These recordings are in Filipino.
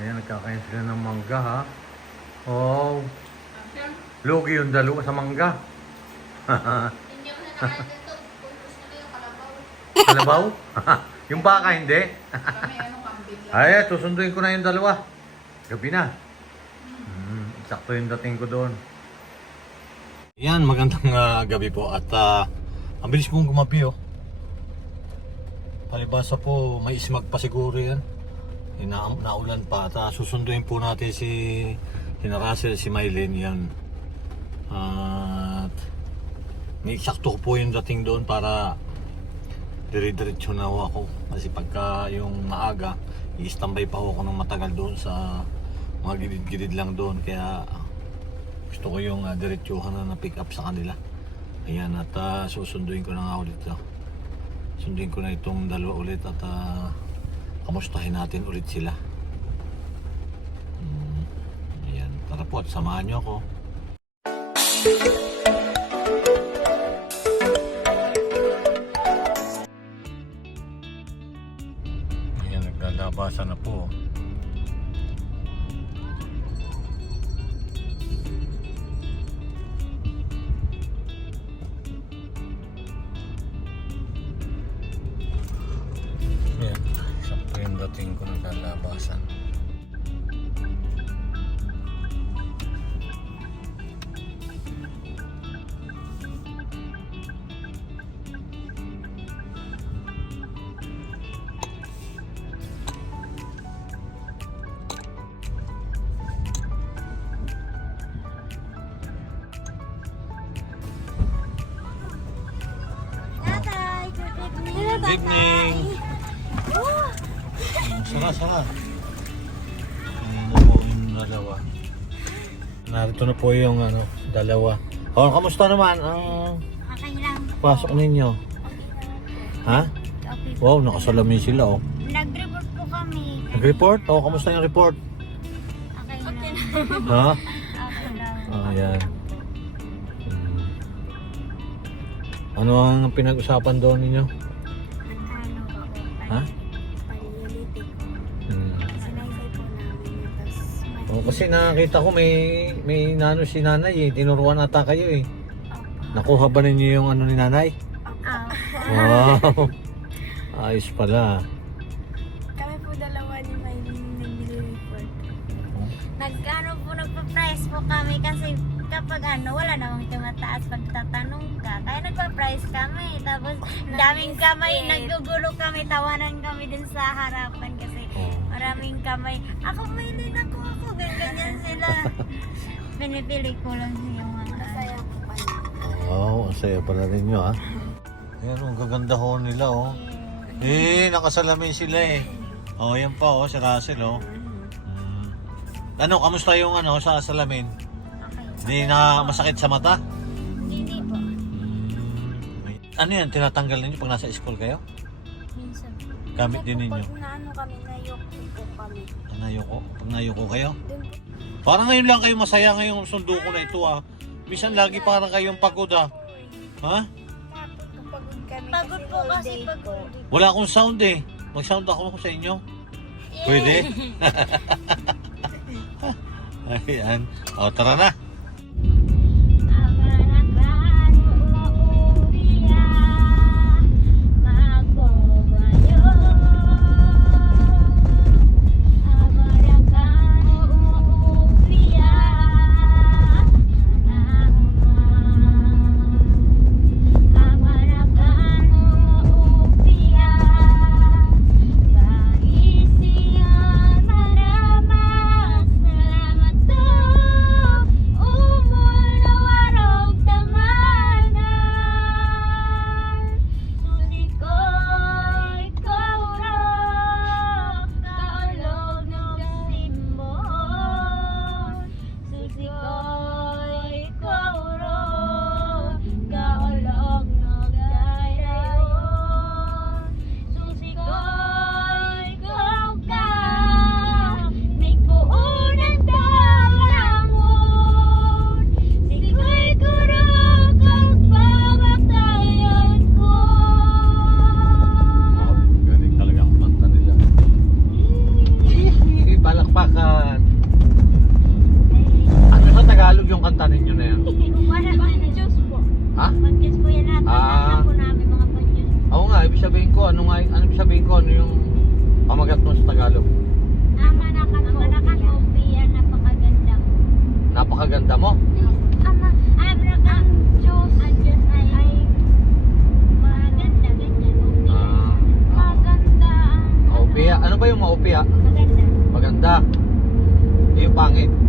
Ayan, nagkakain sila ng mangga ha. Oh, lugi yung dalawa sa mangga. Hindi ako na nakain dito. Gusto nyo yung kalabaw. Kalabaw? yung baka hindi. Kami ano, kambing lang. Ay, susunduin ko na yung dalawa. Gabi na. Hmm, sakto yung dating ko doon. Yan, magandang ah, gabi po at ah, ang bilis pong gumabi oh. Palibasa po, may ismag pa siguro yan. Ina naulan pa at ah, susunduin po natin si Sina Russell, si Mylene yan. At may sakto po yung dating doon para dire-diretso na ako. Kasi pagka yung maaga i-standby pa ako ng matagal doon sa mga gilid-gilid lang doon. Kaya gusto ko yung uh, diretsuhan na na-pick up sa kanila. Ayan at ah, susunduin ko na nga ulit to. Sunduin ko na itong dalawa ulit at ah, kamustahin natin ulit sila. Hmm, ayan. Tara po at samahan nyo ako. Ayan naglalabasan na po Good evening. Sara, sara. Ayan na po yung dalawa. Narito na po yung ano, dalawa. Oh, kamusta naman ang Okay lang. pasok ninyo? Ha? Okay. Wow, nakasalamin sila oh. Nag-report po kami. Nag-report? Oh, kamusta yung report? Okay lang. Ha? Okay lang. Ah, yan. Hmm. Ano ang pinag-usapan doon ninyo? Kasi nakita ko may may nano si nanay eh. Tinuruan ata kayo eh. Nakuha ba ninyo yung ano ni nanay? Ah. Wow. Ayos pala. Kami po dalawa ni Maylin nag-report. Nag-ano po, nagpa-price po kami kasi kapag ano, wala namang tumataas pag tatanong ka. Kaya nagpa-price kami. Tapos, daming kamay, nagugulo kami, tawanan kami din sa harapan kasi Oh. maraming kamay. Ako, Maylin, ako, ako. Ganyan sila. Pinipili ko lang yung mga... Masaya. Wow, ang saya pala ninyo ha. Ayan, ang gaganda ho nila oh. Eh, nakasalamin sila eh. Oh, yan pa oh, si Russell oh. Hmm. Ano, kamusta yung ano sa salamin? Okay. Hindi na masakit sa mata? Hindi po. Hmm. Ano yan, tinatanggal ninyo pag nasa school kayo? Minsan. Gamit din ninyo? Pag naano kami, nayok po kami. Pag nayoko, pag nayoko kayo? Doon po. Parang ngayon lang kayo masaya ngayong sundo ko na ito ah. Minsan lagi parang kayong pagod ah. Ha? Pagod kami Pagod po kasi pagod. Wala akong sound eh. Mag-sound ako sa inyo. Pwede? Ayan. O, tara na. ko? Ano nga, ano sabihin ko? Ano yung pamagat mo sa Tagalog? Ah, manakan, manakan mo, Pia, napakaganda mo. Napakaganda mo? Ama, Abraham, Diyos, ay, ay maganda, ganyan, Opia. Ah, ah, maganda ang... Opia, ano. ano ba yung maopia? Maganda. Maganda. Yung pangit.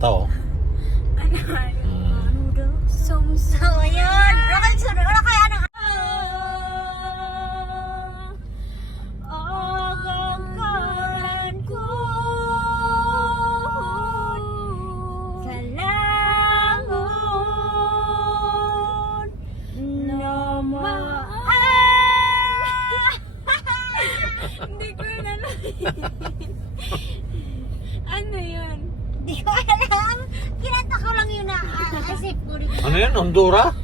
mental Ano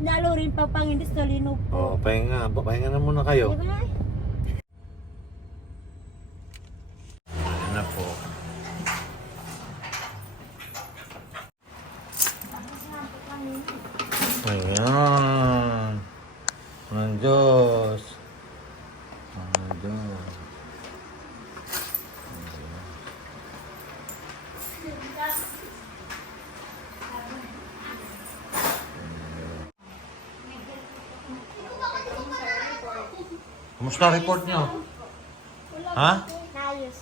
Dalo rin pa pang hindi sa linog Oh, pahinga. Pahinga na muna kayo. Di ba? Ayan na po. Ayan. Ang Diyos. Ang Diyos. Kumusta ang report nyo? Ha? Nayos.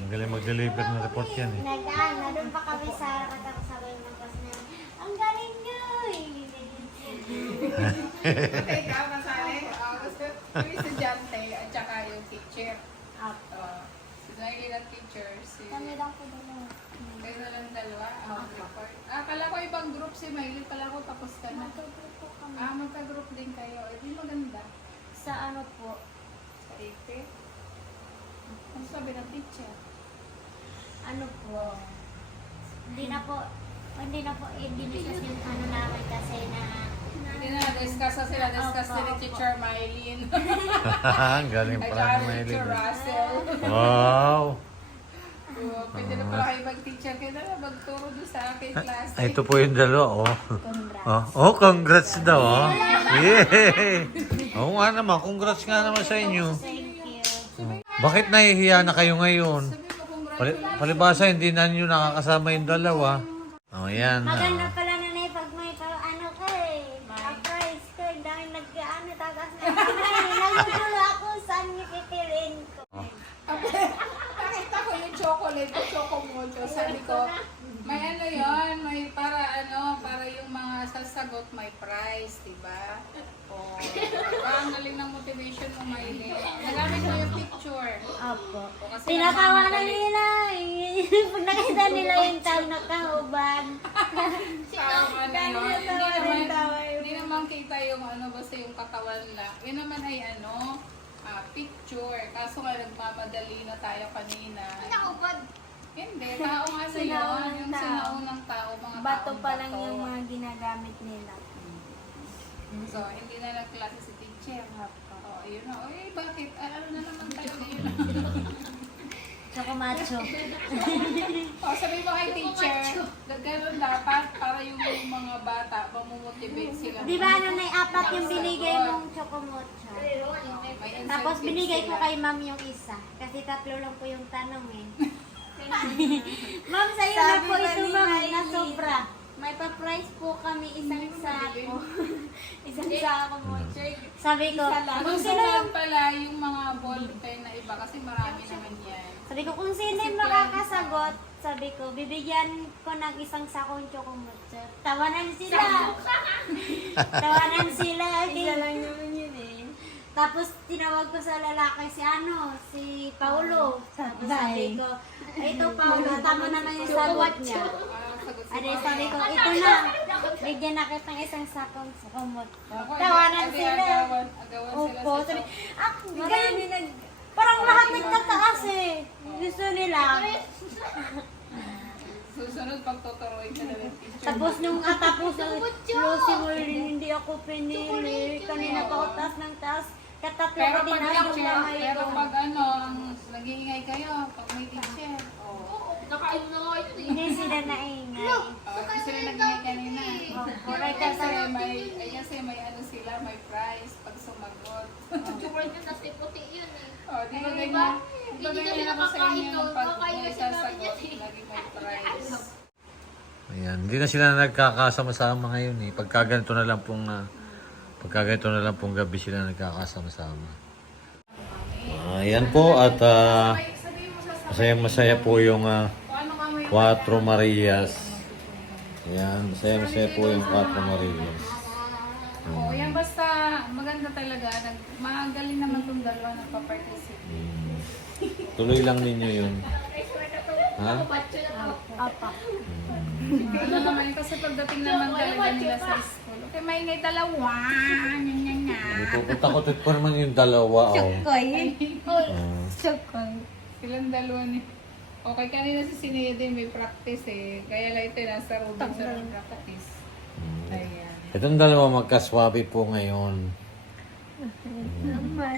Ang galing mag-deliver ng report yan eh. Nagaan, na doon pa kami sa katakasabay ng bus na ang galing nyo eh. Teka, masali. Uh, gusto yung estudyante at saka yung teacher. Apo. Uh, si Naili ang teacher, si... Kami lang po dalawa. Kayo na lang dalawa. ang report. Ah, kala ko ibang group si Miley. Kala ko tapos ka na. Matuto po kami. Ah, magka-group din kayo. Eh, di maganda. Sa ano po, Sa 80. Ano sabi ng teacher? ano po, hindi na po, hindi na po i-discuss yung ano namin kasi na Hindi na, discuss na sila. Discuss na ni Teacher Mylene. Ang galing pala ni ni Teacher. Russell. Wow! Oo, Pwede na pala kayo mag-teacher. Kaya na magturo doon sa akin class. Ay, ito po yung dalawa, oh. congrats. Oh, oh congrats daw, oh. Yay! Oo nga naman, congrats nga naman sa inyo. Thank you. Bakit nahihiya na kayo ngayon? Pali, palibasa, hindi na nyo nakakasama yung dalawa. Oh, yan. Maganda ah. pala na na pag may pa, ano ka eh, price ka, dahil nag-ano, tagas na Nagugulo ako saan niyo pipiliin ko. Nakita ko yung chocolate, yung choco mocho. Sabi ko, may ano yon may para ano, para yung mga sasagot may prize, di ba? O, parang galing ng motivation mo, Miley. Nagamit mo yung picture. Opo. O, kasi Tinatawa na nila eh. Pag nakita nila yung tawag na kahuban. Tama na yun. Tawa Hindi rin, naman, hindi naman kita yung ano, basta yung katawan lang. Yun naman ay ano, ah, picture. Kaso nga nagmamadali na tayo kanina. Hindi, tao nga sa. Sinaunang Yung tao. sinaunang tao, mga Bato taong pa lang bato. yung mga ginagamit nila. So, hindi na nagklase si teacher. Oo, yun na. Uy, bakit? Ah, ano na naman tayo yun? Choco macho. O, sabi mo kay teacher, gano'n dapat para yung mga bata, mamumotivate sila. Di ba ano na apat yung binigay mong choco mocho? May Tapos incentive binigay ko sila. kay ma'am yung isa. Kasi tatlo lang po yung tanong eh. ma'am, sa'yo na Sabi po ba ito ni ma'am, Miley? na sobra. May pa-price po kami isang sako. isang sako mo. Sabi ko, Isa lang. kung sino yung pala yung mga ball pen na iba kasi marami naman yan. Sabi ko, kung sino yung makakasagot, sabi ko, bibigyan ko ng isang sakong chokomotso. Tawanan sila. Tawanan sila. Isa lang naman yun. Tapos tinawag ko sa lalaki si ano, si Paulo. Tapos sabi ko, "Ay, ito Paulo, tama naman yung sagot niya. Ah, Ano sabi ko, ito na. Bigyan na kitang isang sakong chokomotso. Ako, Tawanan sila. Agawan, agawan sila Opo, sa sabi, ah, ganyan, nag... parang lahat nagtataas eh. Gusto nila. Susunod pagtuturuin ka na ng teacher. Tapos nung atapos ng Lucy Marlene, hindi ako pinili. Kanina pa ako taas ng taas. Katatlo Pero ko din pag ang pero pag ano, ang nag-iingay kayo, pag may teacher. Oh. Hindi sila naingay. Oh, kasi sila nag-iingay kanina. Correct Kasi kasi. may, ay, kasi may ano sila, may prize pag sumagot. Oh, di ba ganyan? Di ba ganyan ako sa inyo pag may sasagot, lagi may prize. Ayan, hindi na sila nagkakasama-sama ngayon eh. Pagka ganito na lang pong, ah, pagka ganito na lang pong gabi sila nagkakasama-sama. Ayan po at ah, masaya-masaya po yung ah, ano yung Cuatro Marias. Ayan, masaya-masaya po yung Cuatro Marias. Oo, yan basta maganda talaga. Nag, magaling naman itong dalawa nagpa-participate. Mm. Tuloy lang ninyo yun. Ha? Apa. Ano naman kasi pagdating naman talaga nila sa school. Okay, maingay dalawa. Yan, yan, yan. Pupunta ko pa naman yung dalawa. Oh. Koy. Ah. Chokoy. Silang dalawa ni... Okay, kanina si Sinea din may practice eh. Kaya lang ito nasa Ruben sa practice. Hmm. Ayan. Itong dalawa magkaswabe po ngayon. Naman.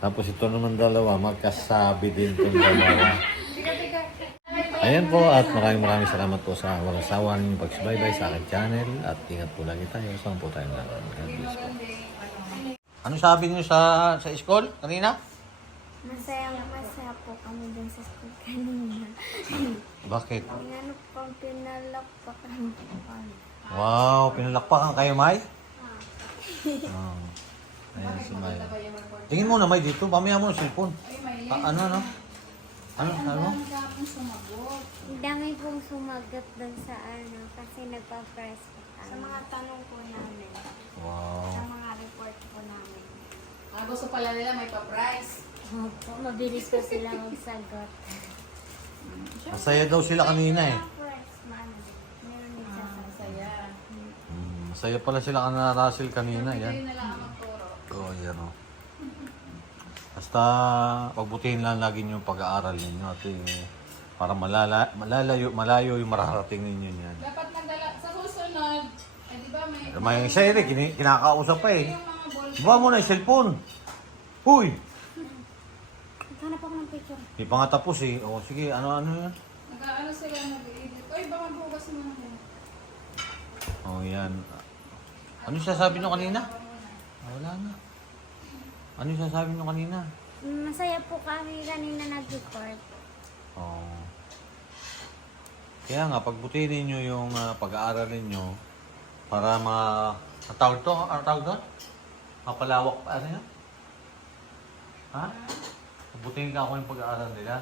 Tapos ito naman dalawa, magkasabi din itong dalawa. Ayan po at maraming maraming salamat po sa walang sawa ninyong pagsubaybay sa aking channel at ingat po lagi tayo. Saan po tayo na? God bless po. Ano sabi niyo sa sa school kanina? Masaya masaya po kami dun sa school kanina. Bakit? Ano pang pinalak pa kami. Wow, pinalakpakan kayo, May? Oh. Ayan si May. Tingin mo na, May, dito. Pamaya mo ng cellphone. Pa- ano, ano? Ano, ano? Ang dami sumagot. Ang dami pong sumagot dun sa ano kasi nagpa-press. Sa mga tanong po namin. Sa Wow. mga report po namin. Ah, gusto pala nila may pa-prize. Opo, mabilis po sila magsagot. Masaya daw sila kanina eh. Meron din sa Ah, Masaya. Mm, masaya pala sila kana Russell kanina. Kayo Yan. na lang ang magturo. Oo, oh, yan o. Basta pagbutihin lang lagi yung pag-aaral ninyo at eh, para malala, malalayo, malayo yung mararating ninyo yan. Dapat nagdala sa susunod. Ay, di ba may... May isa yun eh, kini- kinakausap pa eh. Yung mga ball. Buha mo na yung cellphone. Huy! Hanap ako ng picture. Di pa nga tapos eh. O sige, ano-ano yan? Nag-ano sila nag-edit. Ay, baka bukas mo na yun. Oh, yan. Ano yung sasabi nyo kanina? Ah, wala na. Ano yung sasabi nyo kanina? Masaya po kami kanina nag-report. Oh. Kaya nga, pagbutihin ninyo yung ah, pag-aaral ninyo para ma... Ang tawag to? Ang tawag doon? Mapalawak pa. Ano yan? Ha? Pagbutihin ka ako yung pag-aaral nila.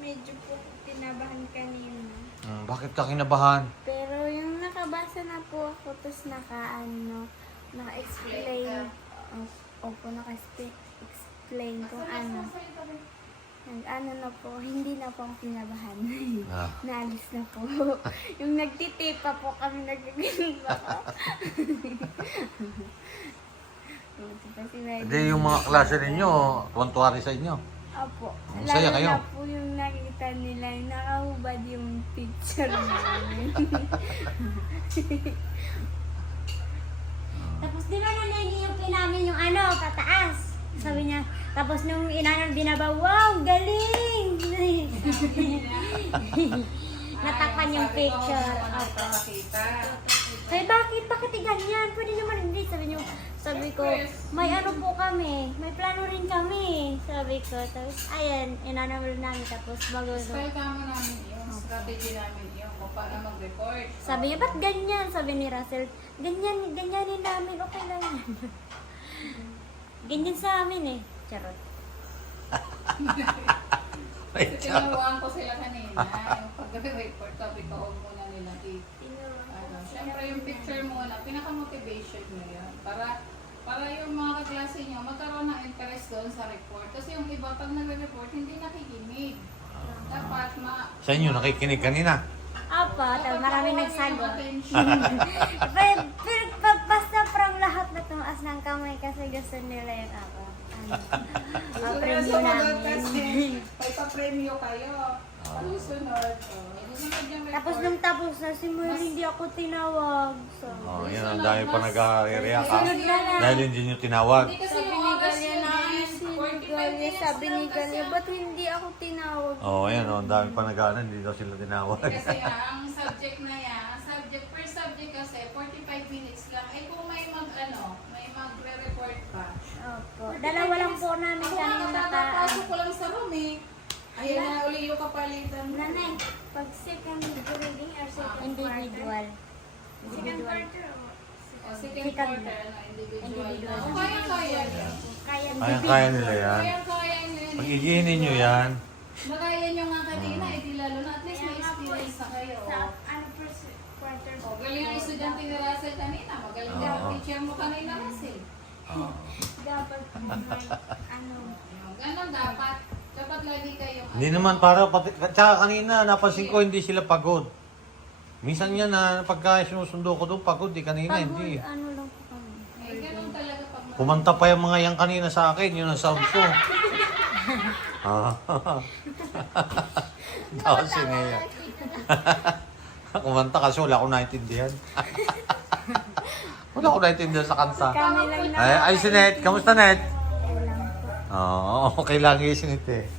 Medyo po tinabahan kanina. Hmm, bakit ka kinabahan? Pero yung nakabasa na po ako, tapos naka-ano, naka-explain. O- Opo, naka-explain kung ano. Nag-ano na po, hindi na po ako kinabahan. Ah. Naalis na po. yung nagtitip pa po kami nagkikinig pa po. Hindi yung mga klase ninyo, tuwan-tuwa rin sa inyo. Opo. Masaya Lalo kayo. na po yung nakita nila, yung nakahubad yung picture namin. Tapos di ba nanayipin namin yung ano, pataas. Sabi niya, tapos nung inanon binaba, wow, galing! Natakpan yung picture. Opo. Sabi, bakit? Bakit ganyan? Pwede naman hindi. Sabi niyo, sabi ko, may ano po kami. May plano rin kami. Sabi ko, tapos, ayan, inanamol namin. Tapos, bago, Style kamo namin yun. Strategy namin yun. Kung paano mag-report. sabi niya, ba't ganyan? Sabi ni Russell, ganyan, ganyanin namin. Okay lang yan. ganyan sa amin eh. Charot. Ay, Kasi tinuruan ko sila kanina. Yung pag-report, sabi ko, huwag muna nila i- ano. Siyempre yung picture muna, pinaka-motivation mo yun. Para para yung mga kaklase nyo magkaroon ng interest doon sa report. Kasi yung iba pag nagre-report, hindi nakikinig. Sa inyo, nakikinig kanina. Apa, dapat marami makuha nagsagot. pero, pero pa- basta parang lahat na tumaas ng kamay kasi gusto nila yung ako. Ano, premyo sumagot kasi namin. may pa-premyo kayo. Susunod. Oh, susunod yung report. Tapos nung tapos na si Mel, hindi ako tinawag. So, Oh, yan ang dami pa nag-react ha. Dahil hindi nyo tinawag. Hindi kasi yung oras na si 45 Galia, minutes sabi ni ang- ba't hindi ako tinawag? Oh, ayan, oh, ang dami pa nag hindi daw sila tinawag. Kasi ang subject na yan, ang subject, per subject kasi, 45 minutes lang. Eh kung may mag, ano, may magre-report pa. Opo. Dalawa lang po namin Ako kami nga, naka... nakapasok ko lang sa room eh. Ayan na uli yung kapalitan. mo. Nanay, pag second reading or second Individual. Second quarter o? Second Second. quarter, ano, individual. Individual. Oh, kaya-kaya niya. Kaya Kaya, kaya nila yan. Kaya-kaya niya. Pag igiinin nyo yan, Nakaya niyo nga kanina, eh, di lalo na at least may experience na kayo. Sa oh. ano first quarter? Oh, galing ang estudyante ni Russell kanina. Magaling din ang Oo. teacher mo kanina, Russell. oh, Dapat may ano... Ganon dapat. Dapat lagi kayong... hindi naman para, pati, tsaka kanina, napansin ko, hindi sila pagod. Minsan yan na pagka sinusundo ko doon, pagod eh. Kanina Pag hindi. ano lang po kami. Eh, ganun talaga pag ma- Kumanta pa yung mga yan kanina sa akin, yun ang sound ko. Ah. Daw si Nea. Kumanta kasi wala akong naintindihan. wala akong naintindihan sa kanta. Kami lang. Ay, ay si Net. Kamusta, Net? Wala lang po. Oo, okay lang yung sinit eh.